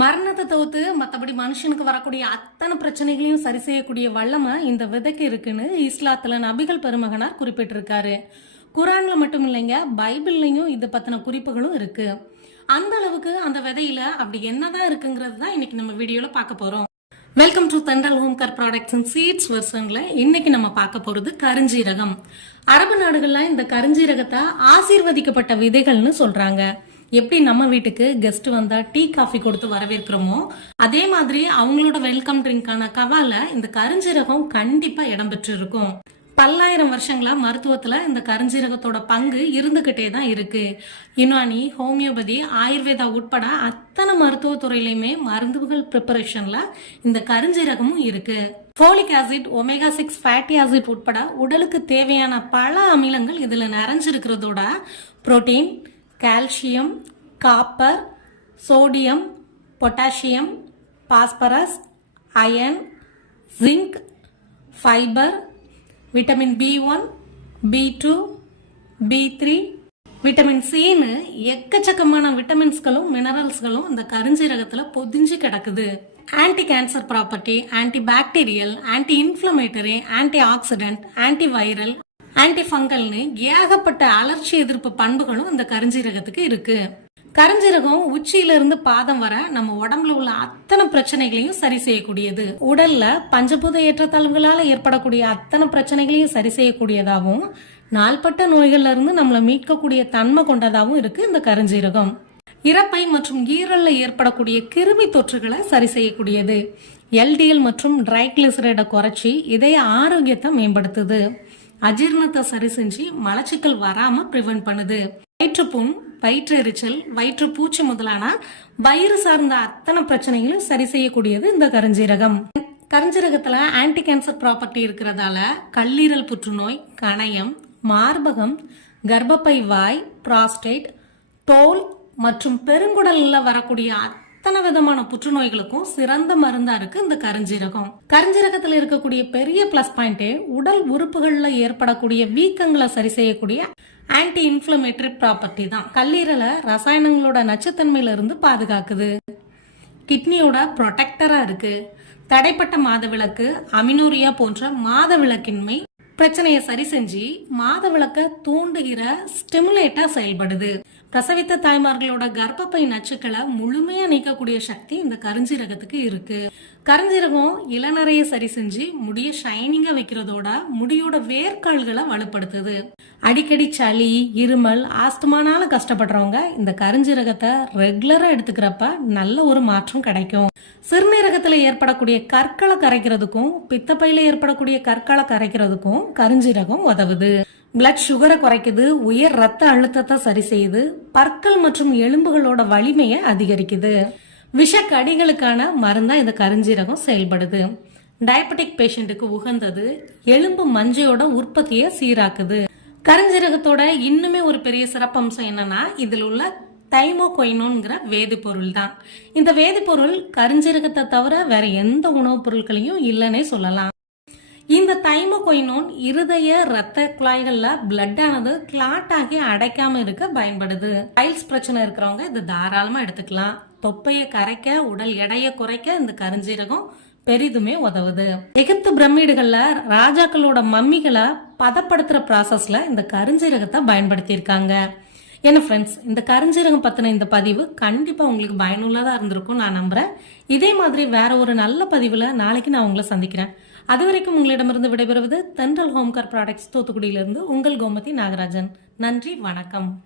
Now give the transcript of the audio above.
மரணத்தை தவிர்த்து மற்றபடி மனுஷனுக்கு வரக்கூடிய அத்தனை பிரச்சனைகளையும் சரி செய்யக்கூடிய வல்லமை இந்த விதைக்கு இருக்குன்னு இஸ்லாத்துல நபிகள் பெருமகனார் குறிப்பிட்டிருக்காரு. குரான்ல மட்டும் இல்லைங்க பைபிள்லையும் இது பத்தின குறிப்புகளும் இருக்கு. அந்த அளவுக்கு அந்த விதையில அப்படி என்னதான் இருக்குங்கிறது தான் இன்னைக்கு நம்ம வீடியோல பார்க்க போறோம். Welcome to Thendral home care products and seeds வெர்சன்ல இன்னைக்கு நம்ம பார்க்க போறது கருஞ்சீரகம். அரபு நாடுகள்ல இந்த கருஞ்சீரகத்தை ஆசீர்வதிக்கப்பட்ட விதைகள்னு சொல்றாங்க. எப்படி நம்ம வீட்டுக்கு கெஸ்ட் வந்தா டீ காஃபி கொடுத்து வரவேற்கிறோமோ அதே மாதிரி அவங்களோட வெல்கம் ட்ரிங்கான கவால இந்த கருஞ்சீரகம் கண்டிப்பா இடம்பெற்று இருக்கும் பல்லாயிரம் வருஷங்களா மருத்துவத்துல இந்த கருஞ்சீரகத்தோட பங்கு இருந்துகிட்டே தான் இருக்கு. யுனானி ஹோமியோபதி ஆயுர்வேதா உட்பட அத்தனை மருத்துவ துறையிலுமே மருந்துகள் ப்ரிப்பரேஷன்ல இந்த கருஞ்சீரகமும் இருக்கு. Folic acid omega six fatty acid உட்பட உடலுக்கு தேவையான பல அமிலங்கள் இதுல நிறைஞ்சிருக்கிறதோட protein calcium copper sodium potassium phosphorus iron zinc fibre vitamin B one B two B three vitamin சின்னு எக்கச்சக்கமான விட்டமின்ஸ்களும் மினரல்ஸ்களும் இந்த கருஞ்சீரகத்தில் பொதிஞ்சு கிடக்குது. Anti cancer property anti bacterial anti inflammatory anti oxidant anti viral ஆன்டிஃபங்கல்னு ஏகப்பட்ட அலர்ச்சி எதிர்ப்பு பண்புகளும் இந்த கருஞ்சீரகத்துக்கு இருக்கு. கருஞ்சீரகம் உச்சியிலிருந்து பாதம் வர நம்ம உடம்புல உள்ள அத்தனை பிரச்சனைகளையும் சரி செய்யக்கூடியது. உடல்ல பஞ்சபூத ஏற்றத்தாழ்வுகளால ஏற்படக்கூடிய அத்தனை பிரச்சனைகளையும் சரி செய்யக்கூடியதாகவும் நாள்பட்ட நோய்கள்ல இருந்து நம்மளை மீட்கக்கூடிய தன்மை கொண்டதாகவும் இருக்கு இந்த கருஞ்சீரகம். இறப்பை மற்றும் ஈரல்ல ஏற்படக்கூடிய கிருமி தொற்றுகளை சரி செய்யக்கூடியது. எல்டிஎல் மற்றும் ட்ரைக்ளிசரைடை குறைச்சி இதய ஆரோக்கியத்தை மேம்படுத்துது. அஜீரணத்தை சரி செஞ்சு மலச்சிக்கல் வராம ப்ரிவென்ட் பண்ணுது. வயிற்றுப்புண் வயிற்றெரிச்சல் வயிற்றுப்பூச்சி முதலான வயிறு சார்ந்த அத்தனை பிரச்சனைகளும் சரி செய்யக்கூடியது இந்த கருஞ்சீரகம். கருஞ்சீரகத்துல ஆன்டி கேன்சர் ப்ராப்பர்ட்டி இருக்கிறதால கல்லீரல் புற்றுநோய் கணையம் மார்பகம் கர்ப்பப்பை வாய் ப்ராஸ்டேட் தோல் மற்றும் பெருங்குடலில் வரக்கூடிய அத்தனை விதமான புற்றுநோய்களுக்கும் சிறந்த மருந்தா இருக்கு இந்த கருஞ்சீரகம். கருஞ்சீரகத்துல இருக்கக்கூடிய பெரிய பிளஸ் பாயிண்டே உடல் உறுப்புகள்ல ஏற்படக்கூடிய வீக்கங்களை சரி செய்யக்கூடிய ஆன்டி இன்ஃபிளமேட்டரி ப்ராப்பர்ட்டி தான். கல்லீரலை ரசாயனங்களோட நச்சுத்தன்மையில இருந்து பாதுகாக்குது. கிட்னியோட ப்ரொடெக்டரா இருக்கு. தடைப்பட்ட மாதவிளக்கு அமினோரியா போன்ற மாதவிளக்கின்மை பிரச்சனையை சரி செஞ்சு மாதவிளக்க தூண்டுகிற ஸ்டிமுலேட்டா செயல்படுது. பிரசவித்த தாய்மார்களோட கர்ப்பப்பை நச்சுக்களை முழுமையா நீக்கக்கூடிய சக்தி இந்த கருஞ்சீரகத்துக்கு இருக்கு. கருஞ்சீரகம் இளநரைய சரி செஞ்சு முடிய ஷைனிங்கா வைக்கிறதோட முடியோட வேர்க்கால்களை வலுப்படுத்துது. அடிக்கடி சளி இருமல் ஆஸ்துமானால கஷ்டப்படுறவங்க இந்த கருஞ்சீரகத்தை ரெகுலரா எடுத்துக்கிறப்ப நல்ல ஒரு மாற்றம் கிடைக்கும். சிறுநீரகத்தில் ஏற்படக்கூடிய கற்களை கரைக்கிறதுக்கும் பித்தப்பையில ஏற்படக்கூடிய கற்களை கரைக்கிறதுக்கும் கருஞ்சீரகம் உதவுது. பிளட் சுகரை குறைக்குது உயர் ரத்த அழுத்தத்தை சரி செய்யுது பற்கள் மற்றும் எலும்புகளோட வலிமையை அதிகரிக்குது. விஷக்கடிகளுக்கான மருந்தா இந்த கருஞ்சீரகம் செயல்படுது. டயபெட்டிக் பேஷண்ட்டுக்கு உகந்தது எலும்பு மஞ்சையோட உற்பத்தியை சீராக்குது. கருஞ்சீரகத்தோட இன்னுமே ஒரு பெரிய சிறப்பம்சம் என்னன்னா இதில் உள்ள தைமோகொயினோங்கிற வேதிப்பொருள் தான் இந்த வேதிப்பொருள் கருஞ்சீரகத்தை தவிர வேற எந்த உணவுப் பொருட்களையும் இல்லைன்னே சொல்லலாம். இந்த தைமோகொயினோன் இருதய ரத்த குழாய்கள்ல பிளட் ஆனது கிளாட் ஆகி அடைக்காம இருக்க பயன்படுது. டைல்ஸ் பிரச்சனை இருக்கிறவங்க இது தாராளமா எடுத்துக்கலாம். தொப்பையை கரைக்க உடல் எடையை குறைக்க இந்த கருஞ்சீரகம் பெரிதுமே உதவுது. எகிப்து பிரமிடுகள்ல ராஜாக்களோட மம்மிகளை பதப்படுத்துற ப்ராசஸ்ல இந்த கருஞ்சீரகத்தை பயன்படுத்தியிருக்காங்க. என்ன ஃப்ரெண்ட்ஸ் இந்த கருஞ்சீரகம் பற்றின இந்த பதிவு கண்டிப்பாக உங்களுக்கு பயனுள்ளதாக இருந்திருக்கும் நான் நம்புகிறேன் இதே மாதிரி வேற ஒரு நல்ல பதிவில் நாளைக்கு நான் உங்களை சந்திக்கிறேன். அது வரைக்கும் உங்களிடமிருந்து விடைபெறுவது தென்றல் ஹோம்கார் ப்ராடக்ட்ஸ் தூத்துக்குடியிலிருந்து உங்கள் கோமதி நாகராஜன். நன்றி வணக்கம்.